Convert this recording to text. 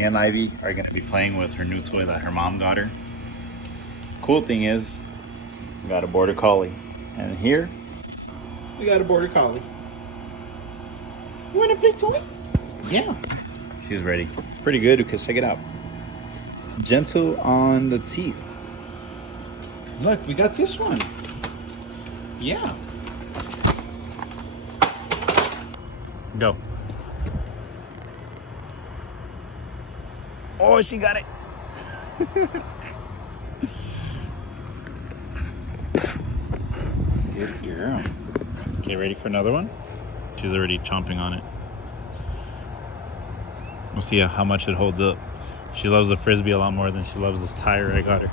me and Ivy are gonna be playing with her new toy that her mom got her. Cool thing is, we got a border collie. And here, we got a border collie. You wanna play toy? Yeah. She's ready. It's pretty good because check it out. It's gentle on the teeth. Look, we got this one. Yeah. Go. Oh, she got it. Good girl. Okay, ready for another one? She's already chomping on it. We'll see how much it holds up. She loves the Frisbee a lot more than she loves this tire I got her.